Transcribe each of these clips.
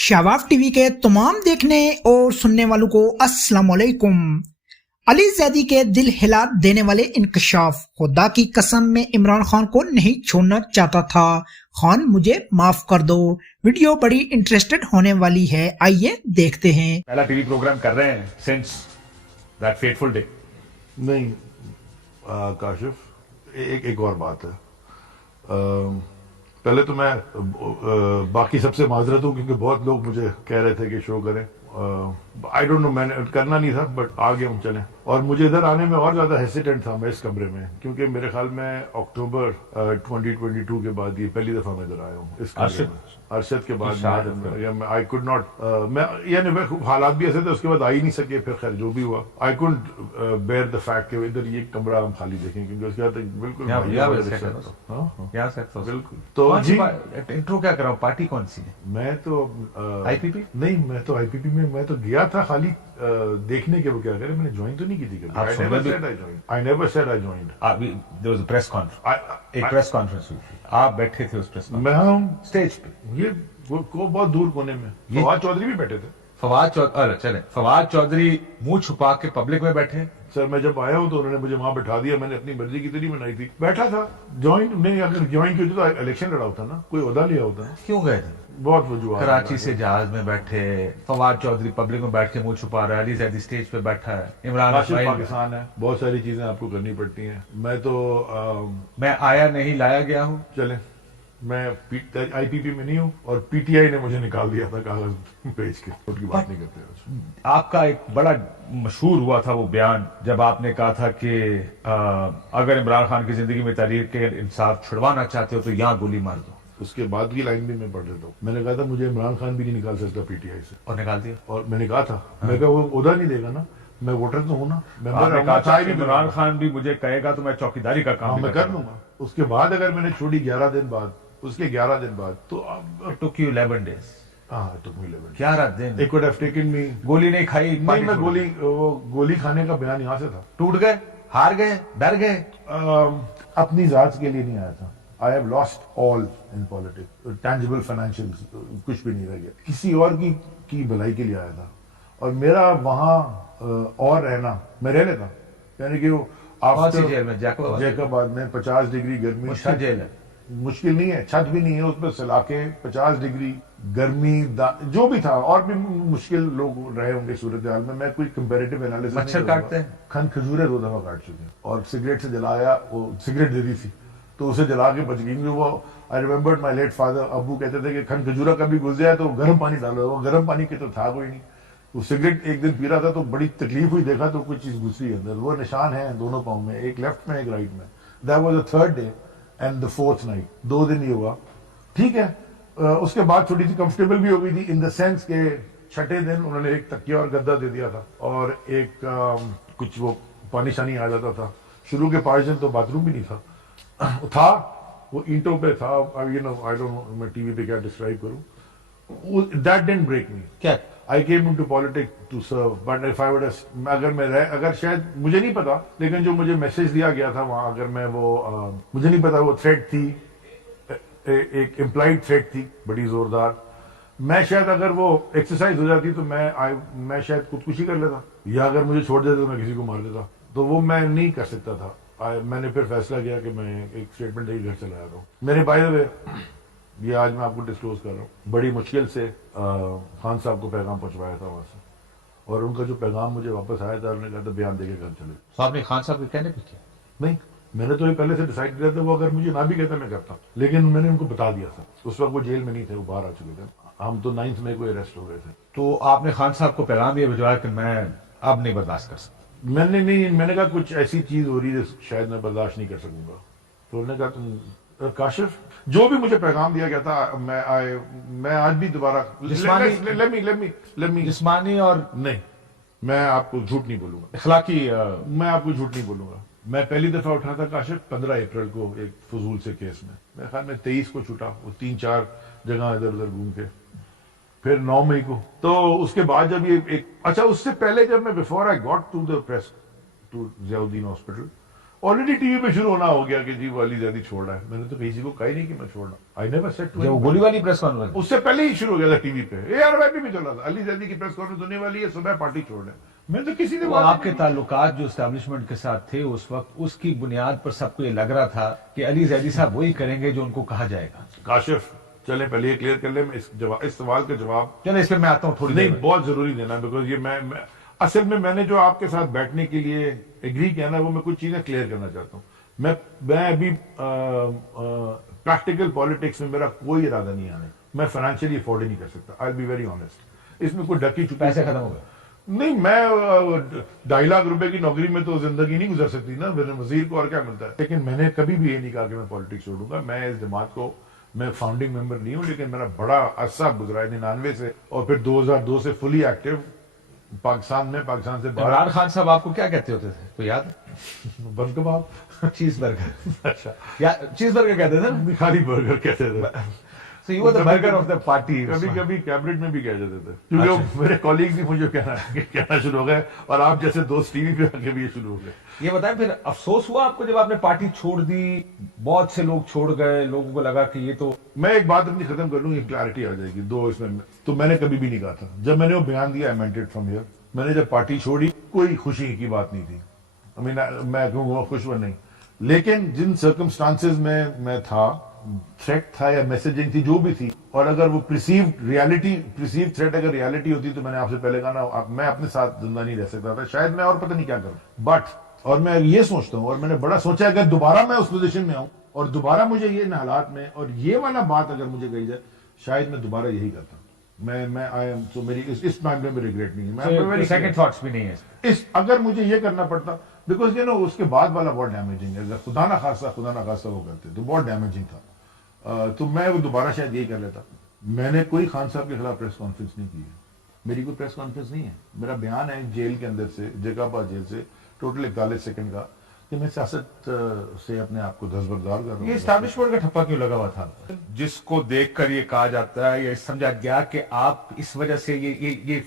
شفاف T V کے تمام دیکھنے اور سننے والوں کو السلام علیکم۔ علی زیدی کے دل ہلا دینے والے انکشاف، خدا کی قسم میں عمران خان کو نہیں چھوڑنا چاہتا تھا، خان مجھے معاف کر دو۔ ویڈیو بڑی انٹرسٹڈ ہونے والی ہے، آئیے دیکھتے ہیں۔ پہلا ٹی وی پروگرام کر رہے ہیں سنس دیٹ فیٹفل ڈے۔ نہیں کاشف، ایک اور بات ہے۔ پہلے تو میں باقی سب سے معذرت ہوں کیونکہ بہت لوگ مجھے کہہ رہے تھے کہ شو کریں، آئی ڈونٹ نو، میں نے کرنا نہیں تھا بٹ آگے ہم چلیں۔ اور مجھے ادھر آنے میں اور زیادہ ہیسیٹنٹ تھا میں اس کمرے میں، کیونکہ میرے خیال میں اکتوبر 2022 کے بعد یہ پہلی دفعہ میں ادھر آیا ہوں اس کمرے میں، ارشد کے بعد آئی کوڈ ناٹ، یعنی حالات بھی ایسے تھے، اس کے بعد آ ہی نہیں سکے، پھر خیر جو بھی ہوا آئی کونٹ بیئر دا فیکٹ کہ ادھر یہ کمرہ ہم خالی دیکھیں، کیونکہ اس کے بعد بالکل بالکل۔ تو جی انٹرو کیا کر رہا ہوں، پارٹی کون سی ہے؟ میں تو آئی پی پی نہیں، میں تو آئی پی پی میں تو گیا تھا خالی دیکھنے کے، وہ کیا کرے، میں نے جوائن تو نہیں کی تھی کبھی۔ I never said I joined. there was a press conference، ایک پریس کانفرنس ہوئی تھی، آپ بیٹھے تھے اس پریس میں ہوں اسٹیج پہ، یہ کو بہت دور کونے میں فواد چودھری بھی بیٹھے تھے۔ فواد چودھری منہ چھپا کے پبلک میں بیٹھے۔ سر میں جب آیا ہوں تو انہوں نے مجھے وہاں بٹھا دیا، میں نے اپنی مرضی کی تو نہیں بنائی تھی، بیٹھا تھا۔ جوائن نہیں، اگر جوائن کی ہوتی تو الیکشن لڑا ہوتا نا، کوئی عہدہ لیا ہوتا نا۔ کیوں گئے تھے؟ بہت وجوہات، کراچی سے جہاز میں بیٹھے، فواد چودھری پبلک میں بیٹھ کے منہ چھپا رہا ہے، علی زیدی اسٹیج پہ بیٹھا ہے، عمران خان پاکستان ہے، بہت ساری چیزیں آپ کو کرنی پڑتی ہیں۔ میں تو میں آیا نہیں لایا گیا ہوں۔ چلیں، میں آئی پی پی میں نہیں ہوں، اور پی ٹی آئی نے مجھے نکال دیا تھا کاغذ بھیج کے، چھوٹ کی بات نہیں کرتے۔ آپ کا ایک بڑا مشہور ہوا تھا وہ بیان جب آپ نے کہا تھا کہ اگر عمران خان کی زندگی میں تحریک انصاف چھڑوانا چاہتے ہو تو یہاں گولی مار دو۔ اس کے بعد کی لائن بھی میں پڑھ لیتا ہوں، میں نے کہا تھا مجھے عمران خان بھی نہیں نکال سکتا پی ٹی آئی سے، اور نکال دیا۔ اور میں نے کہا تھا، میں کہا وہ عہدہ نہیں دے گا نا، میں ووٹر تو ہوں نا، آپ نے کہا تھا کہ عمران خان بھی مجھے کہے گا تو میں چوکیداری کا کام میں کر لوں گا۔ اس کے بعد اگر میں نے چھوڑی 11 دن بعد، اس کے 11 دن بعد تو took you 11 days، ہاں took me 11 days، 11 then. It could have taken me، گولی نہیں کھائی؟ نہیں، میں گولی کھانے کا بیان یہاں سے تھا۔ ٹوٹ گئے، ہار گئے، ڈر گئے؟ اپنی ذات کے لیے نہیں آیا تھا، I have lost all in politics، tangible financial کچھ بھی نہیں رہ گیا، کسی اور کی بھلائی کے لیے آیا تھا، اور میرا وہاں اور رہنا، میں رہ لیتا، یعنی کہ وہ جیل میں جیکب آباد میں 50 ڈگری گرمی، جیل ہے، مشکل نہیں ہے، چھت بھی نہیں ہے اس پہ، سلاخیں، 50 ڈگری گرمی، جو بھی تھا، اور بھی مشکل لوگ رہے ہوں گے صورتحال میں، میں کوئی کمپیریٹیو انالیسس نہیں مچھر کاٹتے ہیں، کھن کھجورے 2 دفعہ کاٹ چکے ہیں، اور سگریٹ سے جلایا، وہ سگریٹ دے دی تھی تو اسے جلا کے بچ گئی، وہ I remembered my late father, ابو کہتے تھے کہ کھن کھجورا کبھی گھس جائے تو گرم پانی ڈالو، وہ گرم پانی کے تو تھا کوئی نہیں، وہ سگریٹ ایک دن پی رہا تھا تو بڑی تکلیف ہوئی، دیکھا تو کوئی چیز گھسی اندر، وہ نشان ہیں دونوں پاؤں میں، ایک لیفٹ میں ایک رائٹ میں۔ That was the third day and the fourth night، 2 دن یہ ہوا، ٹھیک ہے۔ اس کے بعد تھوڑی سی کمفرٹیبل بھی ہو گئی تھی، ان دا سینس کہ چھٹے دن انہوں نے ایک تکیہ اور گدا دے دیا تھا، اور ایک کچھ وہ پانی شانی آ جاتا تھا، شروع کے 5 دن تو باتھ روم بھی نہیں تھا، وہ اینٹوں پہ تھا، I don't know میں ٹی وی پہ کیا ڈسکرائب کروں۔ That didn't break me، کیا I came into politics to serve، but if I would have، اگر شاید مجھے نہیں پتا، لیکن جو مجھے میسج دیا گیا تھا وہاں، اگر میں وہ مجھے نہیں پتا، وہ تھریٹ تھی، ایک امپلائڈ تھریٹ تھی بڑی زوردار، میں شاید اگر وہ ایکسرسائز ہو جاتی تو میں شاید خودکشی کر لیتا، یا اگر مجھے چھوڑ دیتا تو میں کسی کو مار دیتا، تو وہ میں نہیں کر سکتا تھا۔ میں نے پھر فیصلہ کیا کہ میں ایک اسٹیٹمنٹ دے کے گھر چلا جاتا ہوں۔ میرے بائی دا وے، یہ آج میں آپ کو ڈسکلوز کر رہا ہوں، بڑی مشکل سے خان صاحب کو پیغام پہنچوایا تھا وہاں سے، اور ان کا جو پیغام مجھے واپس آیا تھا، انہوں نے کہا تھا بیان دے کے گھر چلے۔ صاحب نے خان صاحب کے کہنے پہ کیا؟ نہیں، میں نے تو یہ پہلے سے ڈیسائیڈ کیا تھا، وہ اگر مجھے نہ بھی کہتا میں کرتا، لیکن میں نے ان کو بتا دیا تھا، اس وقت وہ جیل میں نہیں تھے، وہ باہر آ چکے تھے، ہم تو 9 مئی کو اریسٹ ہو گئے تھے۔ تو آپ نے خان صاحب کو پیغام یہ بھجوایا کہ میں اب نہیں برداشت کر سکتا؟ میں نے کہا کچھ ایسی چیز ہو رہی ہے شاید میں برداشت نہیں کر سکوں گا، تو انہوں نے کہا تم کاشف، جو بھی مجھے پیغام دیا گیا تھا، میں آج بھی دوبارہ جسمانی اور نہیں، میں آپ کو جھوٹ نہیں بولوں گا، اخلاقی، میں آپ کو جھوٹ نہیں بولوں گا، میں پہلی دفعہ اٹھا تھا کاشف 15 اپریل کو ایک فضول سے کیس میں، میرے خیال میں 23 کو چھوٹا، وہ 3-4 جگہ ادھر ادھر گھوم کے، پھر 9 مئی کو، تو اس کے بعد جب یہ ایک، اچھا اس سے پہلے جب میں before I got to the press to Ziauddin hospital, already TV पे शुरू होना हो गया कि जी वो अली जैदी छोड़ रहा है। मैंने तो किसी को कहा ही नहीं कि मैं छोड़ रहा हूं। आई नेवर सेड टू जब वो गोली वाली प्रेस कॉन्फ्रेंस, उससे पहले ही शुरू हो गया था टीवी पे, ARYP भी चल रहा था, अली जैदी की प्रेस कॉन्फ्रेंस होने वाली है, सुबह पार्टी छोड़ रहे हैं। मैं तो किसी ने वो बात आपके नहीं की। ताल्लुकात जो एस्टैब्लिशमेंट के साथ थे उस वक्त, उसकी बुनियाद पर सबको ये लग रहा था कि अली जैदी साहब वही करेंगे जो उनको कहा जाएगा। काशिफ चले पहले ये क्लियर कर ले, मैं इस सवाल का जवाब चलो इस पे मैं आता हूँ थोड़ी देर नहीं, में। बहुत जरूरी देना, बिकॉज ये मैं असल में मैंने जो आपके साथ बैठने के लिए एग्री किया ना, वो मैं कुछ चीजें क्लियर करना चाहता हूँ। मैं अभी प्रैक्टिकल पॉलिटिक्स में मेरा कोई इरादा नहीं आने, मैं फाइनेंशियली अफोर्ड ही नहीं कर सकता। आई बी वेरी ऑनेस्ट, इसमें कोई डकी चुकी पैसे खत्म हो गए। नहीं, मैं 2.5 लाख रुपए की नौकरी में तो जिंदगी नहीं गुजर सकती ना, मेरे वजीर को और क्या मिलता है। लेकिन मैंने कभी भी ये नहीं कहा कि मैं पॉलिटिक्स छोड़ूंगा। मैं इस जमात को, मैं फाउंडिंग मेंबर नहीं हूं, लेकिन मेरा बड़ा अरसा गुजरा है 99 से, और फिर 2002 से फुली एक्टिव पाकिस्तान में, पाकिस्तान से बाहर। इमरान खान साहब आपको क्या कहते होते थे, तो याद बन कबाब चीज बर्गर अच्छा, या चीज बर्गर कहते थे ना, खाली बर्गर कहते थे। So you were the burger of the party. कभी कभी कैबिनेट में भी कह देते थे, क्योंकि मेरे कॉलीग भी मुझे कहना शुरू हो गए, और आप जैसे दोस्त टीवी पे आके भी ये शुरू हो गए। ये बताएं, फिर अफसोस हुआ आपको जब आपने पार्टी छोड़ दी? बहुत से लोग छोड़ गए, लोगों को लगा कि ये तो, मैं एक बात अपनी खत्म कर लूं, ये क्लैरिटी आ जाएगी दो इसमें। तो मैंने कभी भी नहीं कहा था, जब मैंने वो बयान दिया, आई मेंट इट फ्रॉम हियर, मैंने जब पार्टी छोड़ी कोई खुशी की बात नहीं थी। I mean, मैं कहूँगा खुशवर नहीं, लेकिन जिन सर्कमस्टांसेस में मैं था, थ्रेट था या मैसेजिंग थी, जो भी थी, और अगर वो प्रिसीव थ्रेट अगर रियलिटी होती, तो मैंने आपसे पहले कहा ना, मैं अपने साथ जिंदा नहीं रह सकता था, शायद मैं और पता नहीं क्या करूं। बट और मैं ये सोचता हूं, और मैंने बड़ा सोचा, अगर दोबारा मैं उस पोजीशन में आऊं और दोबारा मुझे ये इन हालात में और ये वाला बात अगर मुझे कही जाए, शायद मैं दोबारा यही करता। मैं आई एम, तो मेरी इस मामले में रिग्रेट नहीं है। मैं सेकंड थॉट्स भी नहीं है इस, अगर मुझे ये करना पड़ता, बिकॉज ये ना उसके बाद वाला बहुत डैमेजिंग है, अगर खुदा ना खासा वो करते तो बहुत डैमेजिंग था। तो मैं वो दोबारा शायद यही कर लेता। मैंने कोई खान साहब के खिलाफ प्रेस कॉन्फ्रेंस नहीं की है, मेरी कोई प्रेस कॉन्फ्रेंस नहीं है। मेरा बयान है जेल के अंदर से, जैकाबाद जेल से, टोटल 41 सेकंड का, कि मैं सियासत से अपने आप को दस्तबरदार कर रहा हूं। ये एस्टैब्लिशमेंट का ठप्पा क्यों लगा हुआ था, जिसको देखकर ये कहा जाता है, ये समझा गया कि आप इस वजह से ये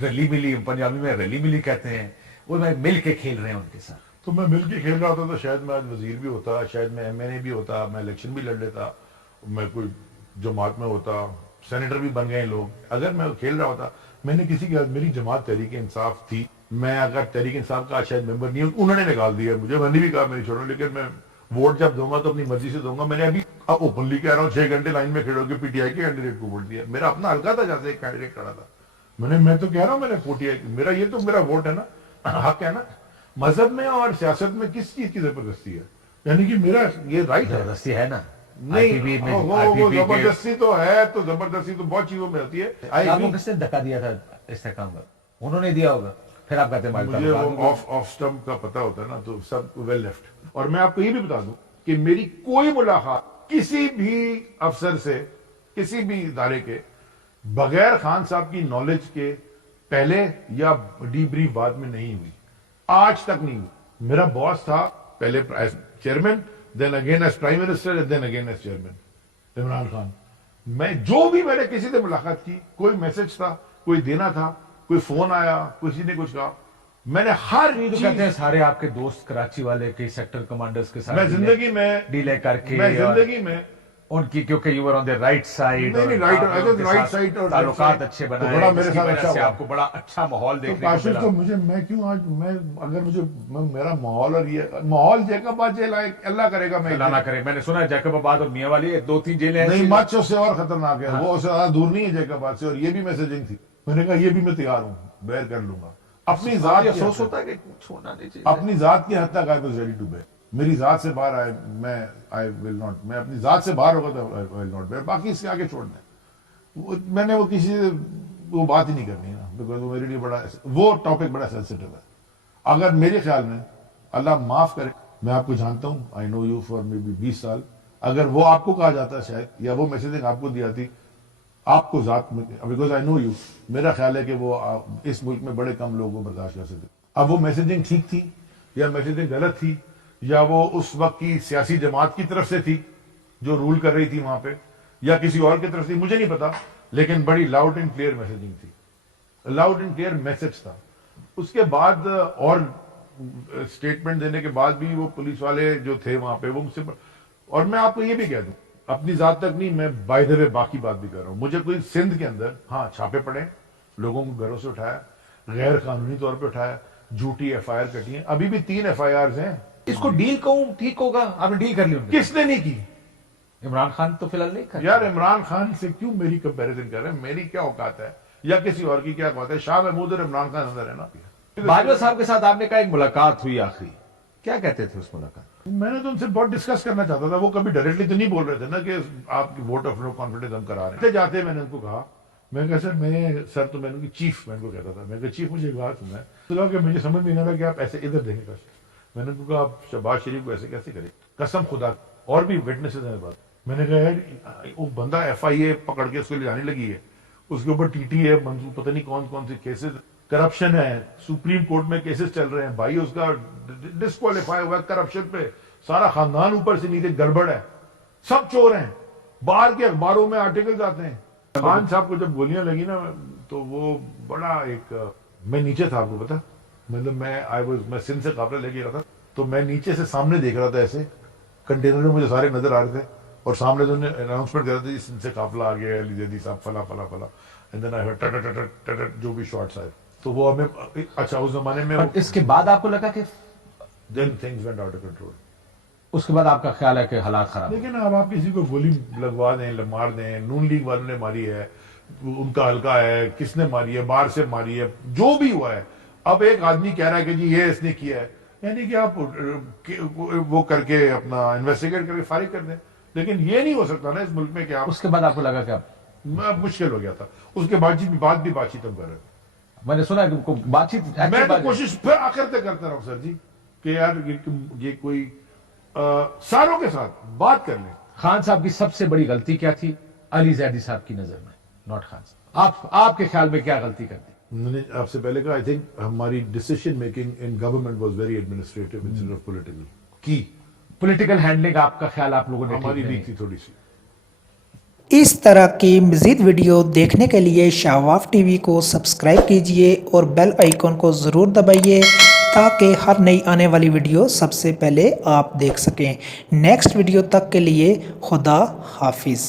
रली मिली, पंजाबी में रली मिली कहते हैं, वो मिल के खेल रहे हैं उनके साथ। तो मैं मिल के खेल रहा होता तो शायद मैं आज वजीर भी होता, शायद मैं MNA भी होता, मैं इलेक्शन भी लड़ लेता, मैं कोई जमात में होता, सेनेटर भी बन गए लोग। अगर मैं खेल रहा होता, मैंने किसी की, मेरी जमात तहरीक इंसाफ थी, मैं अगर तहरीक इंसाफ का शायद मेंबर नहीं हूं, उन्होंने निकाल दिया मुझे, मैंने भी कहा मेरी छोड़ो, लेकिन मैं वोट जब दूंगा तो अपनी मर्जी से दूंगा। मैंने अभी ओपनली कह रहा हूँ, 6 घंटे लाइन में खड़े होकर PTI के कैंडिडेट को वोट दिया। मेरा अपना हल्का था, जैसे एक कैंडिडेट खड़ा था, मैं तो कह रहा हूँ, मैंने PTI, मेरा ये तो मेरा वोट है ना, हक है ना। मजहब में और सियासत में किस चीज की जबरदस्ती है? यानी कि मेरा ये राइट है। जबरदस्ती है ना, नहीं, वो जबरदस्ती तो है, तो जबरदस्ती तो बहुत चीजों में होती है। आपको किसने धक्का दिया था इस्तेकाम पर? उन्होंने दिया होगा, फिर आप कहते हैं मुझे वो ऑफ स्टंप का पता होता है ना, तो सब वेल लेफ्ट। और मैं आपको ये भी बता दूं कि मेरी कोई मुलाकात किसी भी अफसर से, किसी भी इदारे के, बगैर खान साहब की नॉलेज के पहले या डीब्रीफ बाद में नहीं हुई, आज तक नहीं हुई। मेरा बॉस था पहले as chairman, then again as prime minister, then again as chairman, Imran Khan. मैं जो भी मैंने किसी से मुलाकात की, कोई मैसेज था, कोई देना था, कोई फोन आया, किसी ने कुछ कहा, मैंने हर तो कहते हैं सारे आपके दोस्त कराची वाले के सेक्टर कमांडर्स के साथ मैं जिंदगी में डीले करके, मैं जिंदगी में उनकी, क्योंकि you were on the right side, नहीं राइट साइड और ताल्लुकात अच्छे बनाए, बड़ा मेरे साथ अच्छा, अच्छा, आपको बड़ा अच्छा माहौल देखने को काशिफ, मिला। तो मुझे, मैं क्यों आज, मैं अगर मुझे मेरा माहौल, और ये माहौल जैकबाद जेल आए, अल्लाह करेगा मैं अल्लाह ना करे। मैंने सुना है जैकबाद और मियां वाली 2-3 जेलें नहीं, मच उससे और खतरनाक है। वो उससे ज्यादा दूर नहीं है जैकबाद से, और ये भी मैसेजिंग थी। मैंने कहा ये भी मैं तैयार हूँ, बेयर कर लूंगा। अपनी जात अफसोस होता है कि छोड़ना नहीं चाहिए, अपनी जात की हद तक I was ready to bear. मेरी जात से बाहर आए, आई विल नॉट, मैं अपनी जात से बाहर होगा तो आई विल नॉट बेयर। बाकी इसके आगे छोड़ दें, मैंने वो किसी से वो बात ही नहीं करनी है ना, बिकॉज वो मेरे लिए बड़ा, वो टॉपिक बड़ा सेंसिटिव है। अगर मेरे ख्याल में, अल्लाह माफ करे, मैं आपको जानता हूं, I know you for may be 20 साल, अगर वो आपको कहा जाता शायद, या वो मैसेजिंग आपको दी जाती आपको जात में, बिकॉज आई नो यू, मेरा ख्याल है कि वो इस मुल्क में बड़े कम लोगों को बर्दाश्त कर सकते। अब वो मैसेजिंग ठीक थी या मैसेजिंग गलत थी, या वो उस वक्त की सियासी जमात की तरफ से थी जो रूल कर रही थी वहां पे, या किसी और की तरफ से, मुझे नहीं पता, लेकिन बड़ी लाउड एंड क्लियर मैसेजिंग थी, लाउड एंड क्लियर मैसेज था। उसके बाद और स्टेटमेंट देने के बाद भी वो पुलिस वाले जो थे वहां पे वो मुझसे, और मैं आपको ये भी कह दूं, अपनी जात तक नहीं, मैं बाय द वे बाकी बात भी कर रहा हूं, मुझे कोई सिंध के अंदर हाँ छापे पड़े, लोगों को घरों से उठाया, गैर कानूनी तौर पे उठाया, झूठी FIR कटी है, अभी भी 3 FIRs हैं। इसको डील कहूं ठीक होगा? आपने डील कर ली उनके? किसने नहीं की? इमरान खान तो फिलहाल नहीं कर। यार इमरान खान से क्यों मेरी कंपैरिजन कर रहे हैं? मेरी क्या औकात है या किसी और की क्या औकात है? शाह महमूद और इमरान खान अंदर है ना। बाजवा साहब के साथ आपने कहा एक मुलाकात हुई आखिरी, क्या कहते थे उस मुलाकात? मैंने तो उनसे बहुत डिस्कस करना चाहता था, वो कभी डायरेक्टली तो नहीं बोल रहे थे ना कि आपकी वोट ऑफ नो कॉन्फिडेंस हम करा रहे हैं। जाते मैंने उनको कहा, मैं कहा सर मैंने उनकी चीफ मैं उनको कहता था, मैं कहा चीफ मुझे एक बात सुना है, तो कि मुझे समझ नहीं आ रहा कि आप ऐसे इधर देखें। मैंने उनको कहा आप शहबाज शरीफ को ऐसे कैसे करें? कसम खुदा, और भी विटनेसेस हैं बात। मैंने कहा यार वो बंदा FIA पकड़ के उसको ले जाने लगी है, उसके ऊपर TT है, पता नहीं कौन कौन से केसेस, करप्शन है, सुप्रीम कोर्ट में केसेस चल रहे हैं, भाई उसका डिस्क्वालीफाई हुआ करप्शन पे, सारा खानदान ऊपर से नीचे गड़बड़ है, सब चोर हैं, बाहर के अखबारों में आर्टिकल्स आते हैं। खान साहब को जब गोलियां लगी ना तो वो बड़ा एक, मैं नीचे था आपको पता, मतलब मैं सिंध से काफिला लेके रहा था, तो मैं नीचे से सामने देख रहा था, ऐसे कंटेनर में मुझे सारे नजर आ रहे थे, और सामने तो अनाउंसमेंट कर रहे थे सिंध से काफिला आ गया, अली जैदी साहब फला फला फला, एंड देन आई हर्ड टट जो भी शॉट्स आए, तो वो हमें अच्छा उस जमाने में। इसके बाद आपको लगा कि then things went out of control, उसके बाद आपका ख्याल है कि हालात खराब? लेकिन अब आप किसी को गोली लगवा दें, मार दें, नून लीग वालों ने मारी है, उनका हल्का है, किसने मारी है, बाहर से मारी है, जो भी हुआ है, अब एक आदमी कह रहा है कि जी ये इसने किया है, यानी कि आप वो करके अपना इन्वेस्टिगेट करके फारिग कर दें, लेकिन ये नहीं हो सकता ना इस मुल्क में कि आप। उसके बाद आपको लगा कि आप मुश्किल हो गया था, उसके बातचीत हम कर रहे थे। मैंने सुना कि बातचीत मैं तो कोशिश फिर आखिर तक करता रहा हूं सर जी कि यार ये कोई सारों के साथ बात कर लें। खान साहब की सबसे बड़ी गलती क्या थी अली जैदी साहब की नजर में, नॉट खान साहब? आपके ख्याल में क्या गलती कर दी? मैंने आपसे पहले कहा, आई थिंक हमारी decision making in government was very administrative instead of political. की पॉलिटिकल हैंडलिंग आपका ख्याल आप लोगों ने हमारी वीक थी थोड़ी सी। इस तरह की मज़ीद वीडियो देखने के लिए शाहवाफ TV को सब्सक्राइब कीजिए और बेल आइकन को ज़रूर दबाइए ताकि हर नई आने वाली वीडियो सबसे पहले आप देख सकें। नेक्स्ट वीडियो तक के लिए खुदा हाफिज़।